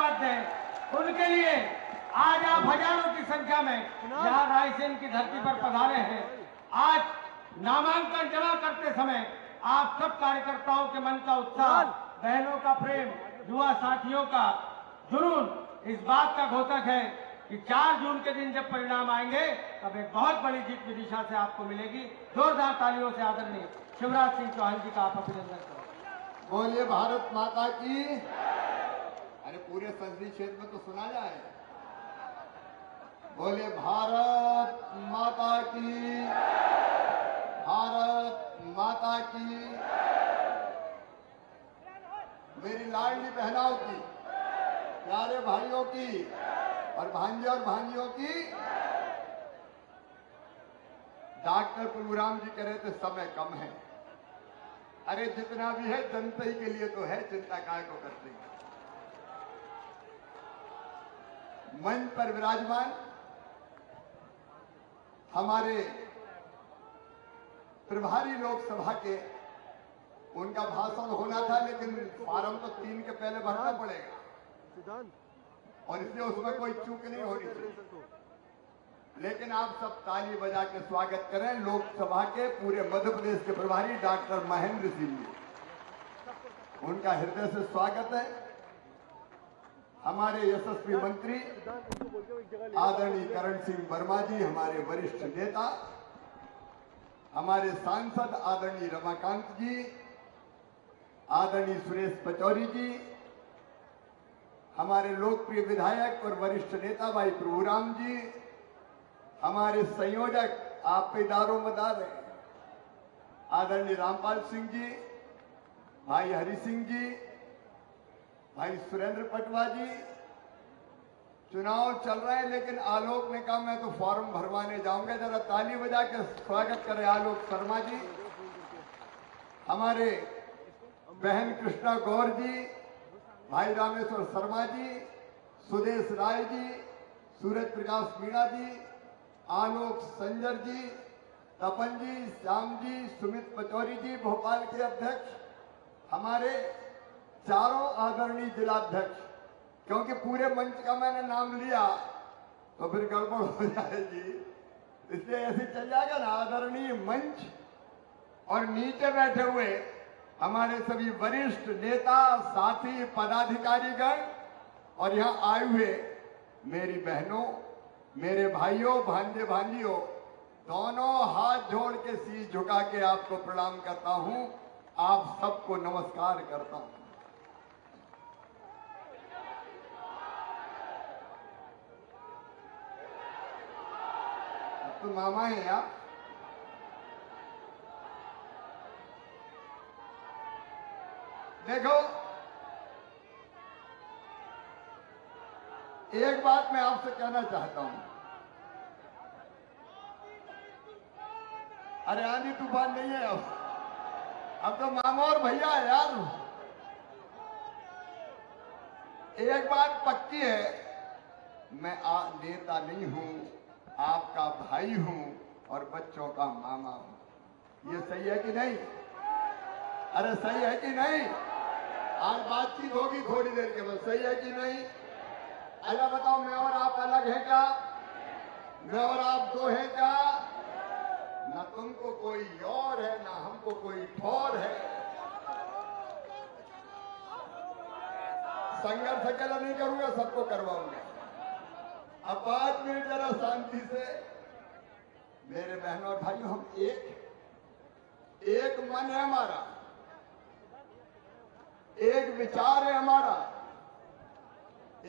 उनके लिए आज आप हजारों की संख्या में यहाँ रायसेन की धरती पर पधारे हैं। आज नामांकन जमा करते समय आप सब कार्यकर्ताओं के मन का उत्साह, बहनों का प्रेम, युवा साथियों का जुनून इस बात का द्योतक है कि 4 जून के दिन जब परिणाम आएंगे तब एक बहुत बड़ी जीत विदिशा से आपको मिलेगी। जोरदार तालियों से आदरणीय शिवराज सिंह चौहान जी का आप अभिनंदन करें। बोलिए भारत माता की। अरे पूरे संसदीय क्षेत्र में तो सुना जाए। बोले भारत माता की, भारत माता की। मेरी लाडली बहनों की, प्यारे भाइयों की और भांजे और भांजियों की। डॉक्टर प्रभुराम जी कह रहे थे समय कम है। अरे जितना भी है जनता ही के लिए तो है, चिंता काय को करते हैं। मंच पर विराजमान हमारे प्रभारी लोकसभा के, उनका भाषण होना था लेकिन फॉर्म तो 3 के पहले भरना पड़ेगा और इसलिए उसमें कोई चूक नहीं होनी चाहिए। लेकिन आप सब ताली बजा के स्वागत करें लोकसभा के पूरे मध्य प्रदेश के प्रभारी डॉक्टर महेंद्र सिंह जी। उनका हृदय से स्वागत है। हमारे यशस्वी मंत्री आदरणीय करण सिंह वर्मा जी, हमारे वरिष्ठ नेता, हमारे सांसद आदरणीय रमाकांत जी, आदरणीय सुरेश पचौरी जी, हमारे लोकप्रिय विधायक और वरिष्ठ नेता भाई प्रभुराम जी, हमारे संयोजक आप पे दारों मदार है आदरणीय रामपाल सिंह जी, भाई हरि सिंह जी, भाई सुरेंद्र पटवा जी। चुनाव चल रहा है लेकिन आलोक ने कहा मैं तो फॉर्म भरवाने जाऊंगा, जरा ताली बजा के स्वागत करें आलोक शर्मा जी। हमारे बहन कृष्णा गौर जी, भाई रामेश्वर शर्मा जी, सुदेश राय जी, सूरज प्रकाश मीणा जी, आलोक संजर जी, तपन जी, श्याम जी, सुमित पचौरी जी, भोपाल के अध्यक्ष, हमारे चारों आदरणीय जिलाध्यक्ष। क्योंकि पूरे मंच का मैंने नाम लिया तो फिर गड़बड़ हो जाएगी, इसलिए ऐसे चल जाएगा ना। आदरणीय मंच और नीचे बैठे हुए हमारे सभी वरिष्ठ नेता, साथी, पदाधिकारीगण और यहाँ आए हुए मेरी बहनों, मेरे भाइयों, भांजे भांजियों, दोनों हाथ जोड़ के शीश झुका के आपको प्रणाम करता हूं। आप सबको नमस्कार करता हूं। तो मामा है आप। देखो एक बात मैं आपसे कहना चाहता हूं। अरे आंधी तूफान नहीं है अब तो मामा और भैया है यार। एक बात पक्की है, मैं नेता नहीं हूं, आपका भाई हूं और बच्चों का मामा हूं। ये सही है कि नहीं? अरे सही है कि नहीं? आज बातचीत होगी थोड़ी देर के बाद, सही है कि नहीं? अलग बताओ, मैं और आप अलग हैं क्या? मैं और आप दो हैं क्या? ना तुमको कोई और है ना हमको कोई ठौर है। संघर्ष अकेला नहीं करूंगा, सबको करवाऊंगा। अब 5 मिनट जरा शांति से। मेरे बहनों और भाइयों, हम एक मन है हमारा, एक विचार है हमारा,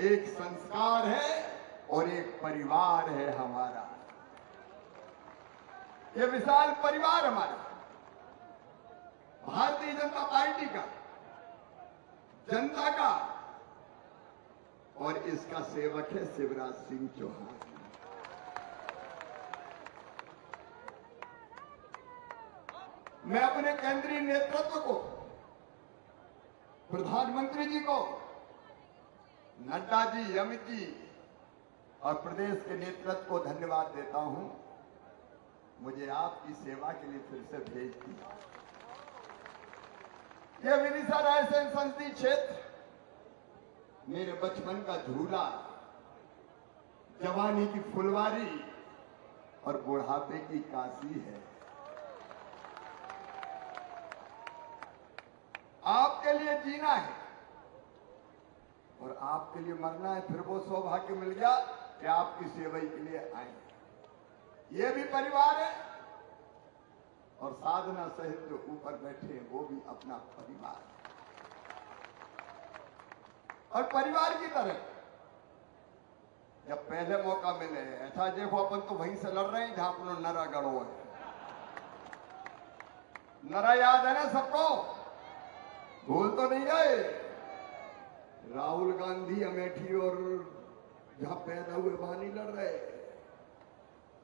एक संस्कार है और एक परिवार है हमारा। ये विशाल परिवार हमारा भारतीय जनता पार्टी का, जनता का, और इसका सेवक है शिवराज सिंह चौहान। मैं अपने केंद्रीय नेतृत्व को, प्रधानमंत्री जी को, नड्डा जी, अमित जी और प्रदेश के नेतृत्व को धन्यवाद देता हूं। मुझे आपकी सेवा के लिए फिर से भेज दिया। यह विदिशा रायसेन संसदीय क्षेत्र मेरे बचपन का झूला, जवानी की फुलवारी और बुढ़ापे की काशी है। आपके लिए जीना है और आपके लिए मरना है। फिर वो सौभाग्य मिल गया कि आपकी सेवा के लिए आए। ये भी परिवार है और साधना सहित जो ऊपर बैठे हैं वो भी अपना परिवार है। और परिवार की तरह जब पहले मौका मिले, ऐसा देखो अपन तो वहीं से लड़ रहे हैं जहां अपना नरा गढ़ो है। नरा याद है ना सबको? भूल तो नहीं गए? राहुल गांधी अमेठी और जहां पैदा हुए वहां नहीं लड़ रहे,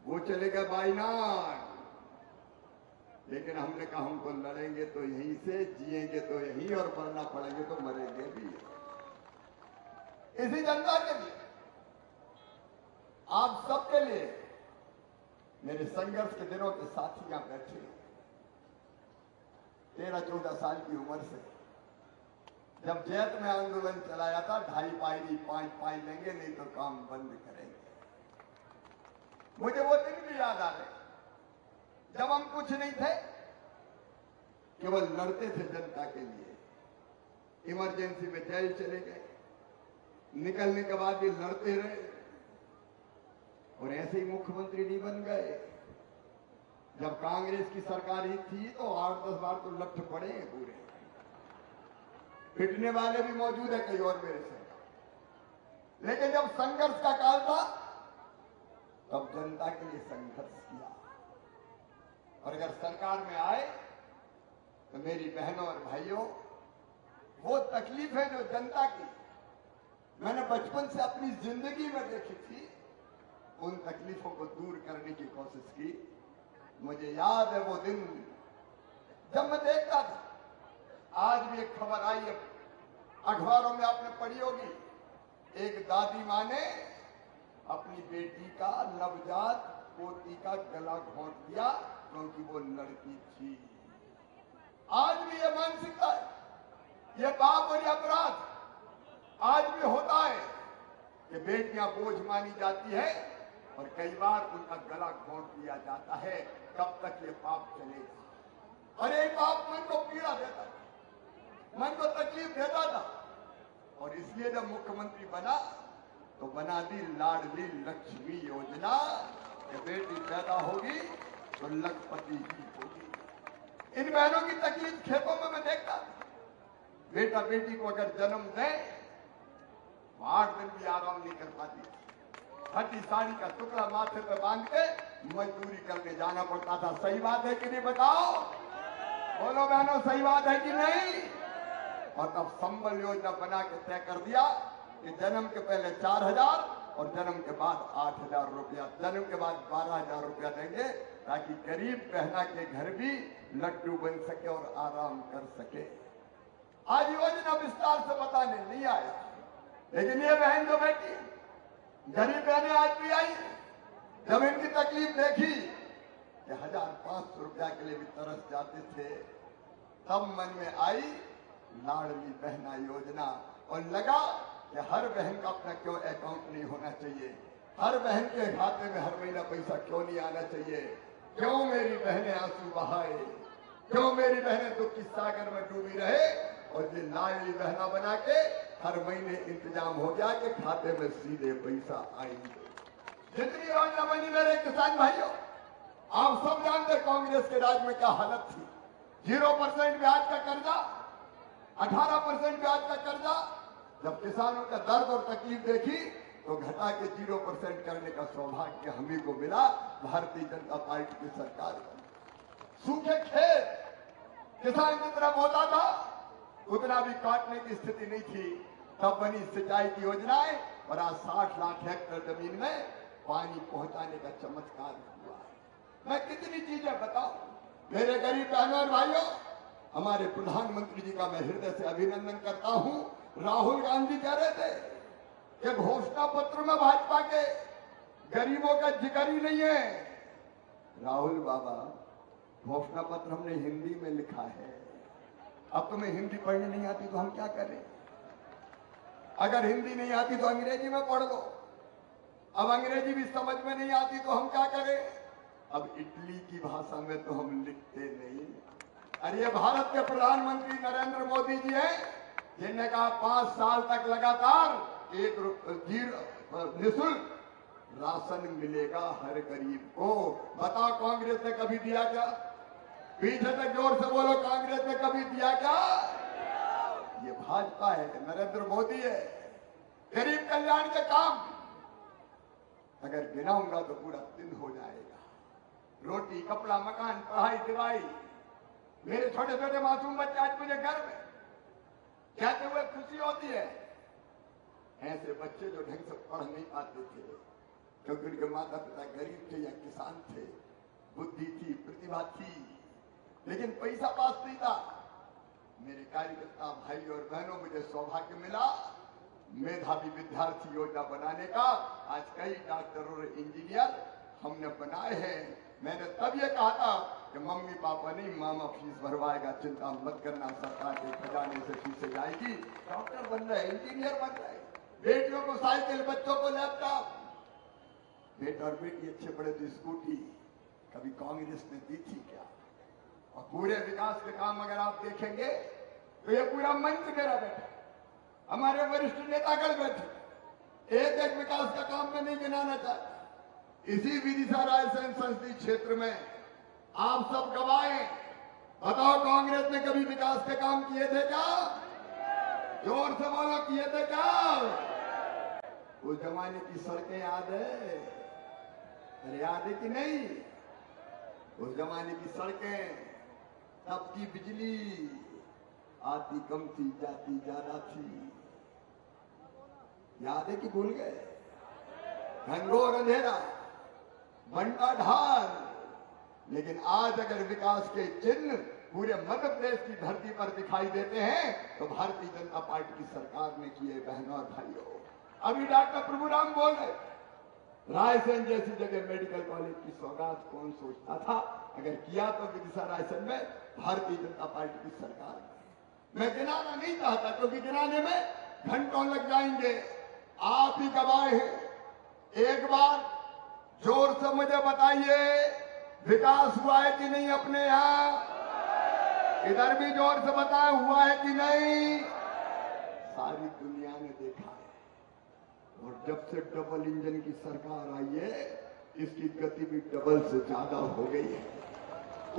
वो चले गए वायनाड। लेकिन हमने कहा हमको लड़ेंगे तो यहीं से, जिएंगे तो यहीं, और मरना पड़ेंगे तो मरेंगे भी इसी जनता के लिए, आप सबके लिए। मेरे संघर्ष के दिनों के साथी यहां बैठे 13-14 साल की उम्र से जब जैत में आंदोलन चलाया था, 2.5 पायरी 5 पाई लेंगे नहीं तो काम बंद करेंगे। मुझे वो दिन भी याद आ रहे जब हम कुछ नहीं थे, केवल लड़ते थे जनता के लिए। इमरजेंसी में जेल चले गए, निकलने के बाद भी लड़ते रहे और ऐसे ही मुख्यमंत्री नहीं बन गए। जब कांग्रेस की सरकार ही थी तो 8-10 बार तो लठ पड़े हैं पूरे। पिटने वाले भी मौजूद है कई और मेरे से। लेकिन जब संघर्ष का काल था तब जनता के लिए संघर्ष किया। और अगर सरकार में आए तो मेरी बहनों और भाइयों, वो तकलीफ है जो जनता की मैंने बचपन से अपनी जिंदगी में देखी थी, उन तकलीफों को दूर करने की कोशिश की। मुझे याद है वो दिन जब मैं देखता था। आज भी एक खबर आई है, अखबारों में आपने पढ़ी होगी, एक दादी मां ने अपनी बेटी का, नवजात पोती का गला घोंट दिया क्योंकि वो लड़की थी। आज भी ये मानसिकता है, ये पाप और ये अपराध आज भी होता है कि बेटियां बोझ मानी जाती है और कई बार उनका गला घोंट दिया जाता है। कब तक ये पाप चलेगा? और ये पाप मन को पीड़ा देता था, मन को तकलीफ देता था। और इसलिए जब मुख्यमंत्री बना तो बना दी लाडली लक्ष्मी योजना कि बेटी पैदा होगी तो लखपति ही होगी। इन बहनों की तकलीफ खेतों में मैं देखता था। बेटा बेटी को अगर जन्म दे 8 दिन भी आराम नहीं कर पाती। फटी साड़ी का टुकड़ा माथे पे बांध के मजदूरी करने जाना पड़ता था। सही बात है कि नहीं बताओ? बोलो बहनों, सही बात है कि नहीं? और तब संबल योजना बना के तय कर दिया कि जन्म के पहले 4,000 और जन्म के बाद 8,000 रुपया, जन्म के बाद 12,000 रुपया देंगे ताकि गरीब बहना के घर भी लड्डू बन सके और आराम कर सके। आज योजना विस्तार से बताने नहीं आया, लेकिन ये बहन जो बेटी गरीब बहनें आज भी आई, जब इनकी तकलीफ देखी कि 1,500 रुपया के लिए भी तरस जाते थे, तब मन में आई लाडली बहना योजना। और लगा कि हर बहन का अपना क्यों अकाउंट नहीं होना चाहिए, हर बहन के खाते में हर महीना पैसा क्यों नहीं आना चाहिए, क्यों मेरी बहनें आंसू बहाए, क्यों मेरी बहनें दुख की सागर में डूबी रहे। और ये लाडली बहना बना के हर महीने इंतजाम हो गया कि खाते में सीधे पैसा आएंगे। जितनी योजना बनी मेरे किसान भाइयों, आप सब जानते कांग्रेस के राज में क्या हालत थी। 0% ब्याज का कर्जा, 18% ब्याज का कर्जा। जब किसानों का दर्द और तकलीफ देखी तो घटा के 0% करने का सौभाग्य हम ही को मिला भारतीय जनता पार्टी की सरकार को। सूखे खेत किसान जितना बोता था उतना भी काटने की स्थिति नहीं थी, तब बनी सिंचाई की योजनाएं और आज 60 लाख हेक्टेयर जमीन में पानी पहुंचाने का चमत्कार हुआ है। मैं कितनी चीजें बताऊं मेरे गरीब बहनों और भाइयों। हमारे प्रधानमंत्री जी का मैं हृदय से अभिनंदन करता हूं। राहुल गांधी कह रहे थे कि घोषणा पत्र में भाजपा के गरीबों का जिक्र ही नहीं है। राहुल बाबा, घोषणा पत्र हमने हिंदी में लिखा है, अब तुम्हें हिंदी पढ़ने नहीं आती तो हम क्या करें? अगर हिंदी नहीं आती तो अंग्रेजी में पढ़ लो। अब अंग्रेजी भी समझ में नहीं आती तो हम क्या करें? अब इटली की भाषा में तो हम लिखते नहीं। अरे ये भारत के प्रधानमंत्री नरेंद्र मोदी जी हैं, जिन्होंने कहा 5 साल तक लगातार निःशुल्क राशन मिलेगा हर गरीब को। बताओ कांग्रेस ने कभी दिया क्या? पीछे तक जोर से बोलो, कांग्रेस ने कभी दिया क्या? ये भाजपा है, नरेंद्र मोदी है। गरीब कल्याण के काम अगर गिनाऊंगा तो पूरा दिन हो जाएगा। रोटी, कपड़ा, मकान, पढ़ाई, दवाई। मेरे छोटे छोटे मासूम बच्चे आज मुझे घर में कहते हुए खुशी होती है। ऐसे बच्चे जो ढंग से पढ़ नहीं पाते थे क्योंकि उनके माता पिता गरीब थे या किसान थे, बुद्धि थी, प्रतिभा थी, लेकिन पैसा पास नहीं था। मेरे कार्यकर्ता भाई और बहनों, मुझे सौभाग्य मिला मेधावी विद्यार्थी योजना बनाने का। आज कई डॉक्टर और इंजीनियर हमने बनाए हैं। मैंने तब ये कहा था कि मम्मी पापा नहीं, मामा फीस भरवाएगा, चिंता मत करना, सरकार के खजाने से फीसें जाएगी। डॉक्टर बन रहे, इंजीनियर बन रहे, बेटियों को साइकिल, बच्चों को लैपटॉप। बेटा और बेटी अच्छे पढ़े तो स्कूटी। कभी कांग्रेस ने दी थी क्या? और पूरे विकास के काम अगर आप देखेंगे तो ये पूरा मंच मेरा बैठा, हमारे वरिष्ठ नेतागण बैठे। एक एक विकास का काम में नहीं गिनाना चाहता। इसी विदिशा रायसेन संसदीय क्षेत्र में आप सब गवाए। बताओ कांग्रेस ने कभी विकास के काम किए थे क्या? जोर से बोलो, किए थे क्या? उस जमाने की सड़कें याद है? अरे याद है कि नहीं? उस जमाने की सड़कें, तब की बिजली आती कम थी, जाती ज्यादा थी। याद है कि भूल गए? घनघोर अंधेरा, बंटा ढाल। लेकिन आज अगर विकास के चिन्ह पूरे मध्य प्रदेश की धरती पर दिखाई देते हैं तो भारतीय जनता पार्टी की सरकार ने किए। बहनों और भाइयों, अभी डॉक्टर प्रभुराम बोल रहे, रायसेन जैसी जगह मेडिकल कॉलेज की सौगात कौन सोचता था? अगर किया तो विदिशा रायसेन में भारतीय जनता पार्टी की सरकार। मैं गिनाना नहीं चाहता क्योंकि गिनाने में घंटों लग जाएंगे। आप ही गवाह हैं। एक बार जोर से मुझे बताइए, विकास हुआ है कि नहीं अपने यहाँ? इधर भी जोर से बताएं, हुआ है कि नहीं? सारी दुनिया ने देखा है। और जब से डबल इंजन की सरकार आई है, इसकी गति भी डबल से ज्यादा हो गई है।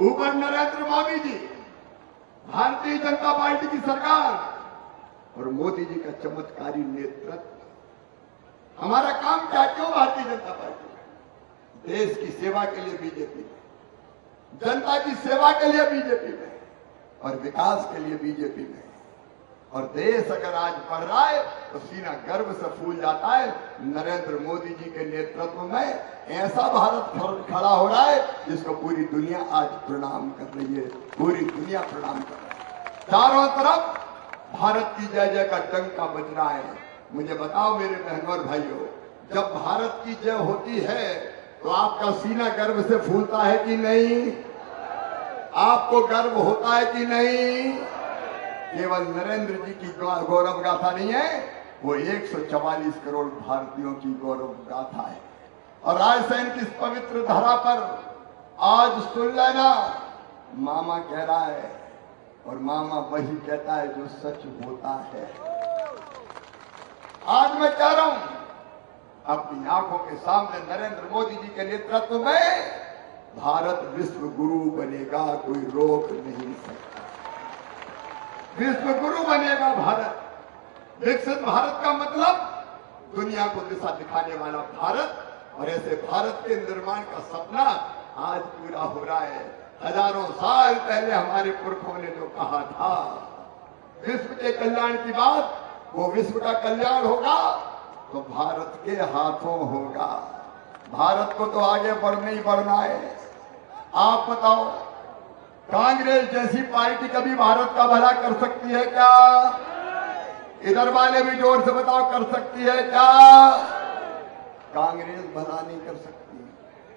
ऊपर नरेंद्र मोदी जी, भारतीय जनता पार्टी की सरकार और मोदी जी का चमत्कारी नेतृत्व। हमारा काम क्या? क्यों भारतीय जनता पार्टी? देश की सेवा के लिए बीजेपी में, जनता की सेवा के लिए बीजेपी में, और विकास के लिए बीजेपी में। और देश अगर आज बढ़ रहा है तो सीना गर्व से फूल जाता है। नरेंद्र मोदी जी के नेतृत्व में ऐसा भारत खड़ा हो रहा है जिसको पूरी दुनिया आज प्रणाम कर रही है। पूरी दुनिया प्रणाम कर रही है। चारों तरफ भारत की जय जय का डंका बज रहा है। मुझे बताओ मेरे बहनों और भाइयों, जब भारत की जय होती है तो आपका सीना गर्व से फूलता है कि नहीं? आपको गर्व होता है कि नहीं? केवल नरेंद्र जी की गौरव गाथा नहीं है, वो 144 करोड़ भारतीयों की गौरव गाथा है। और रायसेन की इस पवित्र धरा पर आज सुन लेना, मामा कह रहा है और मामा वही कहता है जो सच होता है। आज मैं कह रहा हूं, अपनी आंखों के सामने नरेंद्र मोदी जी के नेतृत्व में भारत विश्व गुरु बनेगा, कोई रोक नहीं सकता। विश्व गुरु बनेगा भारत। विकसित भारत का मतलब दुनिया को दिशा दिखाने वाला भारत, और ऐसे भारत के निर्माण का सपना आज पूरा हो रहा है। हजारों साल पहले हमारे पुरखों ने जो कहा था, विश्व के कल्याण की बात, वो विश्व का कल्याण होगा तो भारत के हाथों होगा। भारत को तो आगे बढ़ना ही बढ़ना है। आप बताओ, कांग्रेस जैसी पार्टी कभी भारत का भला कर सकती है क्या? इधर वाले भी जोर से बताओ, कर सकती है क्या? कांग्रेस भला नहीं कर सकती।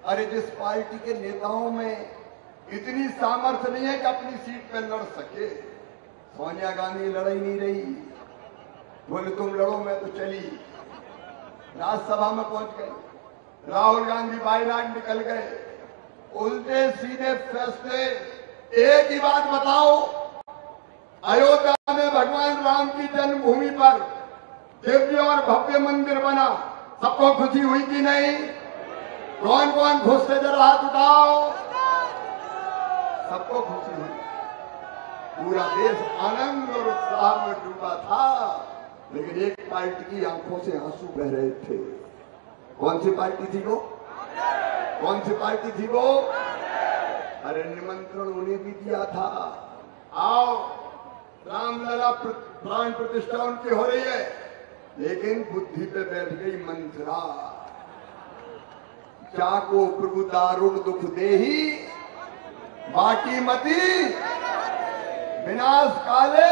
अरे जिस पार्टी के नेताओं में इतनी सामर्थ्य नहीं है कि अपनी सीट पे लड़ सके, सोनिया गांधी लड़ ही नहीं रही, बोले तुम लड़ो, मैं तो चली। राज्यसभा में पहुंच गई, राहुल गांधी वायनाड निकल गए। उल्टे सीधे फैसले। एक ही बात बताओ, अयोध्या में भगवान राम की जन्मभूमि पर दिव्य और भव्य मंदिर बना, सबको खुशी हुई कि नहीं? कौन कौन खुश से जरा हाथ उठाओ। सबको खुशी हुई, पूरा देश आनंद और उत्साह में डूबा था। लेकिन एक पार्टी की आंखों से आंसू बह रहे थे। कौन सी पार्टी थी वो? कौन सी पार्टी थी वो? अरे निमंत्रण उन्हें भी दिया था, आओ रामलला प्राण प्रतिष्ठा उनकी हो रही है, लेकिन बुद्धि पे बैठ गई मंत्रा। चाको प्रभु दारुण दुख देही, बाकी मती विनाश काले।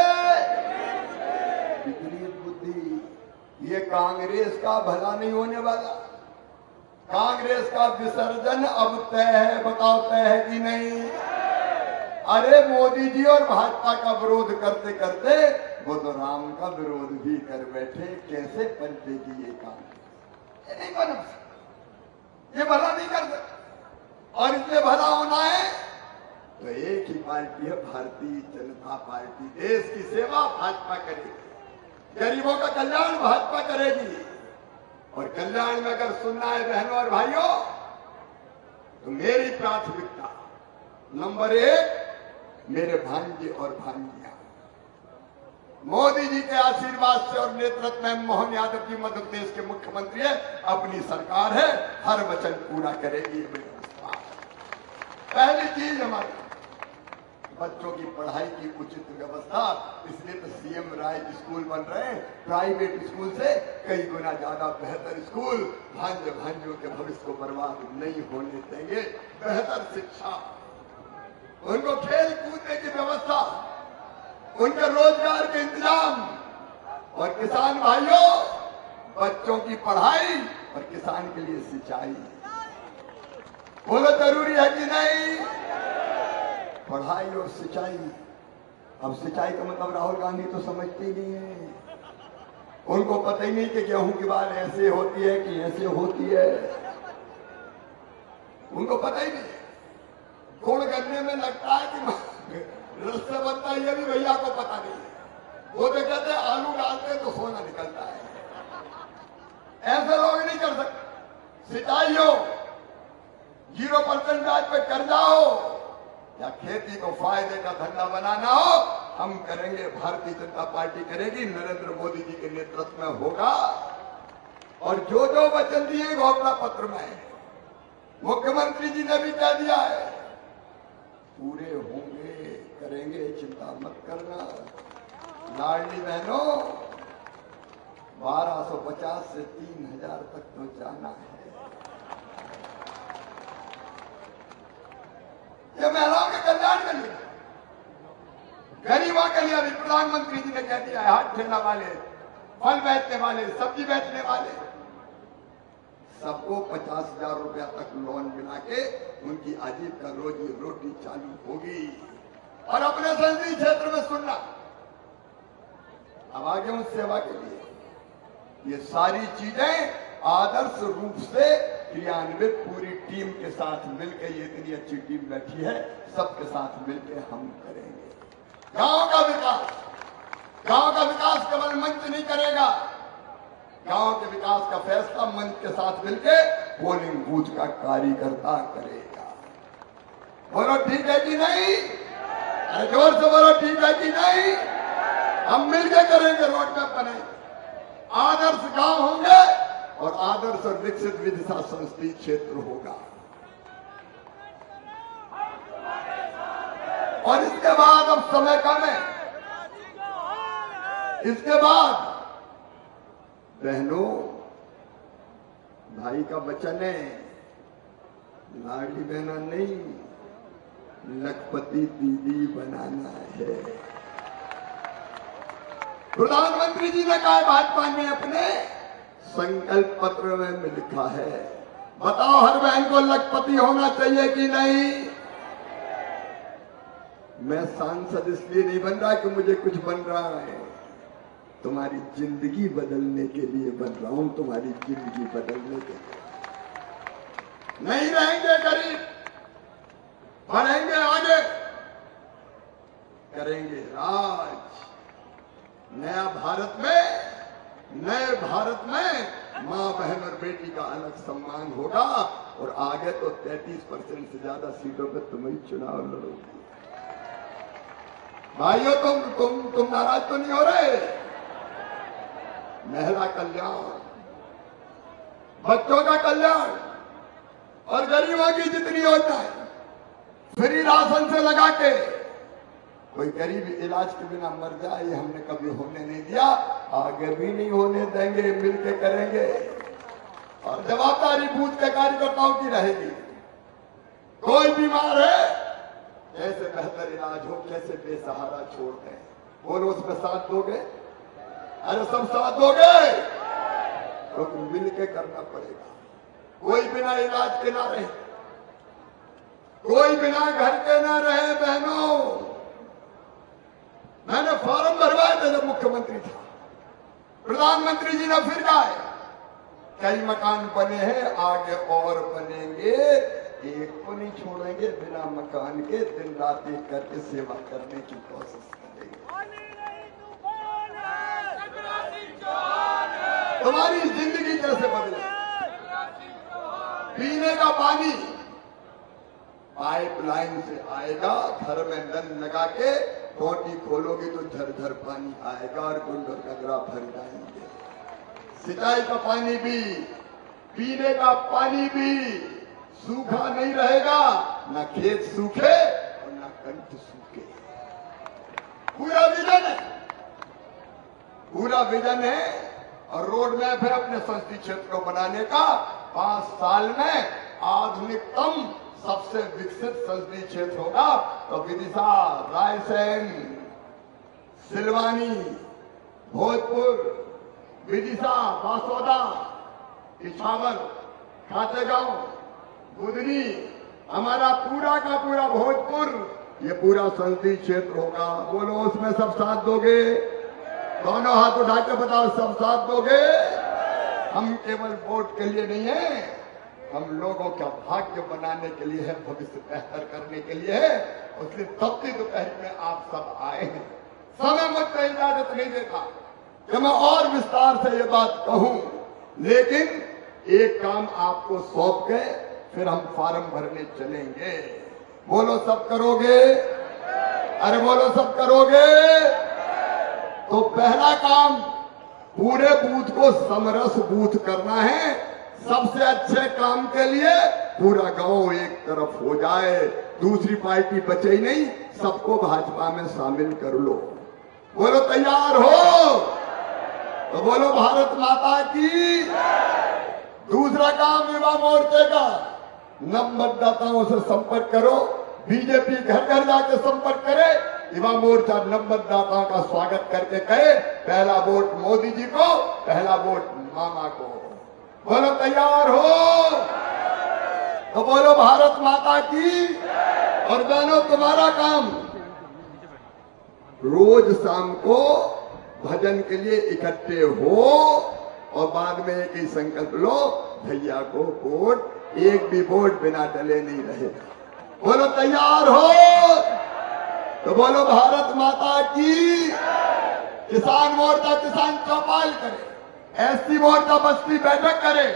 विपरीत बुद्धि। ये कांग्रेस का भला नहीं होने वाला। कांग्रेस का विसर्जन अब तय है, बताओ तय है कि नहीं? अरे मोदी जी और भाजपा का विरोध करते करते वो तो राम का विरोध भी कर बैठे। कैसे पलटेगी ये कांग्रेस? ये नहीं बन सकता, ये भला नहीं कर सकता। और इसलिए भला होना है तो एक ही पार्टी है, भारतीय जनता पार्टी। देश की सेवा भाजपा करेगी, गरीबों का कल्याण भाजपा करेगी। और कल्याण में अगर सुनना है बहनों और भाइयों, तो मेरी प्राथमिकता नंबर 1 मेरे भांजे और भांजिया। मोदी जी के आशीर्वाद से और नेतृत्व में मोहन यादव जी मध्य प्रदेश के मुख्यमंत्री है, अपनी सरकार है, हर वचन पूरा करेगी। पहली चीज हमारी बच्चों की पढ़ाई की उचित व्यवस्था। इसलिए तो सीएम राइज स्कूल बन रहे हैं, प्राइवेट स्कूल से कई गुना ज्यादा बेहतर स्कूल। भांजे भांजियों के भविष्य को बर्बाद नहीं होने देंगे। बेहतर शिक्षा, उनको खेल कूदने की व्यवस्था, उनके रोजगार के इंतजाम। और किसान भाइयों, बच्चों की पढ़ाई और किसान के लिए सिंचाई। बोलो जरूरी है कि नहीं? पढ़ाई और सिंचाई। अब सिंचाई का मतलब राहुल गांधी तो समझते ही नहीं है। उनको पता ही नहीं कि गेहूं की बाल ऐसे होती है कि ऐसे होती है। उनको पता ही नहीं। गुड़ गन्ने में लगता है कि रस्ते बनता है, ये भी भैया को पता नहीं है। वो तो कहते हैं आलू डालते तो सोना निकलता है। ऐसे लोग नहीं कर सकते। सिंचाई हो, 0% ब्याज पे कर्जा हो, या खेती को फायदे का धंधा बनाना हो, हम करेंगे। भारतीय जनता पार्टी करेगी, नरेंद्र मोदी जी के नेतृत्व में होगा। और जो जो वचन दिए घोषणा पत्र में, मुख्यमंत्री जी ने भी कह दिया है, पूरे होंगे, करेंगे, चिंता मत करना। लाडली बहनों, 1250 से 3000 तक तो जाना है। ये महिलाओं के कल्याण के लिए, गरीबों के लिए। अभी प्रधानमंत्री जी ने कह दिया है, हाथ ठेला वाले, फल बेचने वाले, सब्जी बेचने वाले, सबको 50,000 रुपया तक लोन मिला के उनकी आजीविका रोजी रोटी चालू होगी। और अपने संसदीय क्षेत्र में सुनना, अब आगे उस सेवा के लिए ये सारी चीजें आदर्श रूप से क्रियान्वित पूरी टीम के साथ मिलकर, ये इतनी अच्छी टीम बैठी है, सबके साथ मिलकर हम करेंगे। गांव का विकास, गांव का विकास केवल मंच नहीं करेगा। गांव के विकास का फैसला मंच के साथ मिलकर पोलिंग बूथ का कार्यकर्ता करेगा। बोलो ठीक है कि नहीं? अरे जोर से बोलो ठीक है कि नहीं? हम मिलकर करेंगे, रोड मैप बनाएंगे, आदर्श गांव होंगे और आदर्श और विकसित विदिशा संसदीय क्षेत्र होगा। और इसके बाद अब समय कम है। इसके बाद बहनों, भाई का वचन है, लाडली बहना नहीं, लखपति दीदी बनाना है। प्रधानमंत्री जी ने कहा, भाजपा ने अपने संकल्प पत्र में लिखा है। बताओ, हर बहन को लखपति होना चाहिए कि नहीं? मैं सांसद इसलिए नहीं बन रहा कि मुझे कुछ बन रहा है। तुम्हारी जिंदगी बदलने के लिए बन रहा हूं, तुम्हारी जिंदगी बदलने के लिए। नहीं रहेंगे गरीब, बढ़ेंगे आगे, करेंगे राज। नया भारत में, नए भारत में मां बहन और बेटी का अलग सम्मान होगा और आगे तो 33% से ज्यादा सीटों पे तुम ही चुनाव लड़ोगे। भाइयों तुम नाराज तो नहीं हो रहे? महिला कल्याण, बच्चों का कल्याण और गरीबों की जितनी योजना है फ्री राशन से लगा के कोई गरीब इलाज के बिना मर जाए ये हमने कभी होने नहीं दिया, आगे भी नहीं होने देंगे, मिलके करेंगे। और जवाबदारी बूथ के कार्यकर्ताओं की रहेगी। कोई बीमार है, कैसे बेहतर इलाज हो, कैसे बेसहारा छोड़ दें, बोलो उसमें साथ दोगे? अरे सब साथ दोगे? तो मिलके करना पड़ेगा। कोई बिना इलाज के ना रहे, कोई बिना घर के ना रहे। बहनों, मैंने फॉर्म भरवाए थे जब मुख्यमंत्री था, प्रधानमंत्री जी ने फिर कहा कई मकान बने हैं, आगे और बनेंगे, एक को नहीं छोड़ेंगे बिना मकान के, दिन रात एक करके सेवा करने की कोशिश करेंगे। तुम्हारी जिंदगी कैसे बदले? पीने का पानी पाइपलाइन से आएगा, घर में नल लगा के टोटी खोलोगी तो झरझर पानी आएगा और गुंडर गगरा भर जाएंगे। सिंचाई का पानी भी, पीने का पानी भी सूखा नहीं रहेगा, ना खेत सूखे और ना कंठ सूखे। पूरा विजन है, पूरा विजन है और रोड मैप है अपने संसदीय क्षेत्र को बनाने का। 5 साल में आधुनिकतम सबसे विकसित संसदीय क्षेत्र होगा। तो विदिशा, रायसेन, सिलवानी, भोजपुर, विदिशा, बासोदा, इछावर, खातेगांव, बुधनी, हमारा पूरा का पूरा भोजपुर, ये पूरा संसदीय क्षेत्र होगा। बोलो उसमें सब साथ दोगे? दोनों हाथ उठा के बताओ, सब साथ दोगे? हम केवल वोट के लिए नहीं है, हम लोगों का भाग्य बनाने के लिए है, भविष्य बेहतर करने के लिए है। उसलिए तब भी दोपहर में आप सब आए हैं। समय मुझको इजाजत नहीं देता कि मैं और विस्तार से ये बात कहूं, लेकिन एक काम आपको सौंप के फिर हम फार्म भरने चलेंगे। बोलो सब करोगे? अरे बोलो सब करोगे? तो पहला काम पूरे बूथ को समरस बूथ करना है। सबसे अच्छे काम के लिए पूरा गांव एक तरफ हो जाए, दूसरी पार्टी बचे ही नहीं, सबको भाजपा में शामिल कर लो। बोलो तैयार हो? तो बोलो भारत माता की। दूसरा काम युवा मोर्चे का, नव मतदाताओं से संपर्क करो। बीजेपी घर घर जाके संपर्क करे, युवा मोर्चा नव मतदाताओं का स्वागत करके कहे पहला वोट मोदी जी को, पहला वोट मामा को। बोलो तैयार हो? तो बोलो भारत माता की। और बहनों, तुम्हारा काम रोज शाम को भजन के लिए इकट्ठे हो और बाद में एक ही संकल्प लो, भैया को वोट, एक भी वोट बिना डले नहीं रहेगा। बोलो तैयार हो? तो बोलो भारत माता की। किसान मोर्चा किसान चौपाल करे, एसटी मोर्चा बस्ती बैठक करे,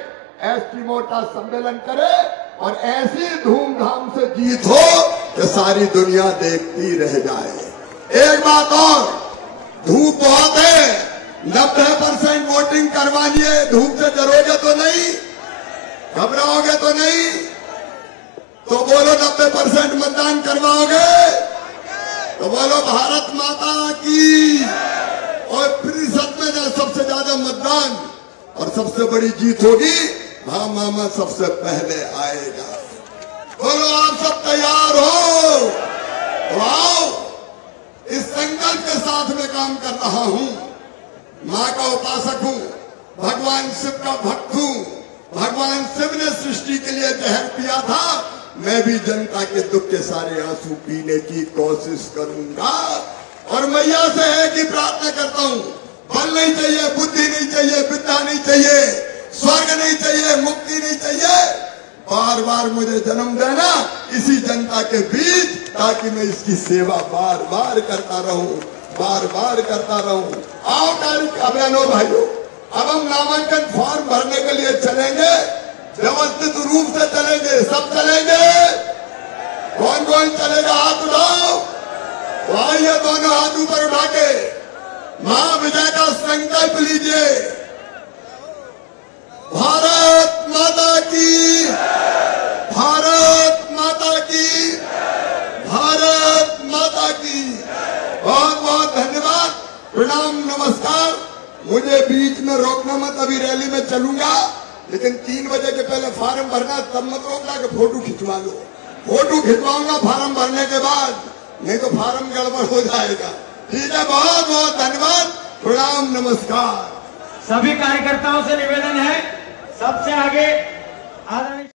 एसटी मोर्चा सम्मेलन करे और ऐसी धूमधाम से जीत हो कि सारी दुनिया देखती रह जाए। एक बात और, धूप बहुत है, 90% वोटिंग करवानी है। धूप से डरोगे तो नहीं, घबराओगे तो नहीं, तो बोलो 90% मतदान करवाओगे? तो बोलो भारत माता की। और प्रतिशत में जो सबसे ज्यादा मतदान और सबसे बड़ी जीत होगी, हाँ मामा सबसे पहले आएगा। बोलो आप सब तैयार हो? तो आओ, इस संकल्प के साथ में काम कर रहा हूं। मां का उपासक हूं, भगवान शिव का भक्त हूं। भगवान शिव ने सृष्टि के लिए जहर पिया था, मैं भी जनता के दुख के सारे आंसू पीने की कोशिश करूंगा। और मैया से है कि प्रार्थना करता हूं, बल नहीं चाहिए, बुद्धि नहीं चाहिए, विद्या नहीं चाहिए, स्वर्ग नहीं चाहिए, मुक्ति नहीं चाहिए। बार बार मुझे जन्म देना इसी जनता के बीच, ताकि मैं इसकी सेवा बार बार करता रहूं, बार बार करता रहूं। आओ तारीख बहनों भाइयों, अब हम नामांकन फॉर्म भरने के लिए चलेंगे, व्यवस्थित रूप से चलेंगे। सब चलेंगे? कौन कौन चलेगा? हाथ उठाओ। तो आइए दोनों हाथ ऊपर उठा के महाविजय का संकल्प लीजिए। भारत माता की, भारत माता की, भारत माता की। बहुत बहुत धन्यवाद, प्रणाम, नमस्कार। मुझे बीच में रोकना मत, अभी रैली में चलूंगा, लेकिन 3 बजे के पहले फार्म भरना, तब मत रोकना कि फोटो खिंचवा लो। फोटो खिंचवाऊंगा फार्म भरने के बाद, नहीं तो फार्म गड़बड़ हो जाएगा। ठीक है, बहुत बहुत धन्यवाद, प्रणाम, नमस्कार। सभी कार्यकर्ताओं से निवेदन है, सबसे आगे आदरणीय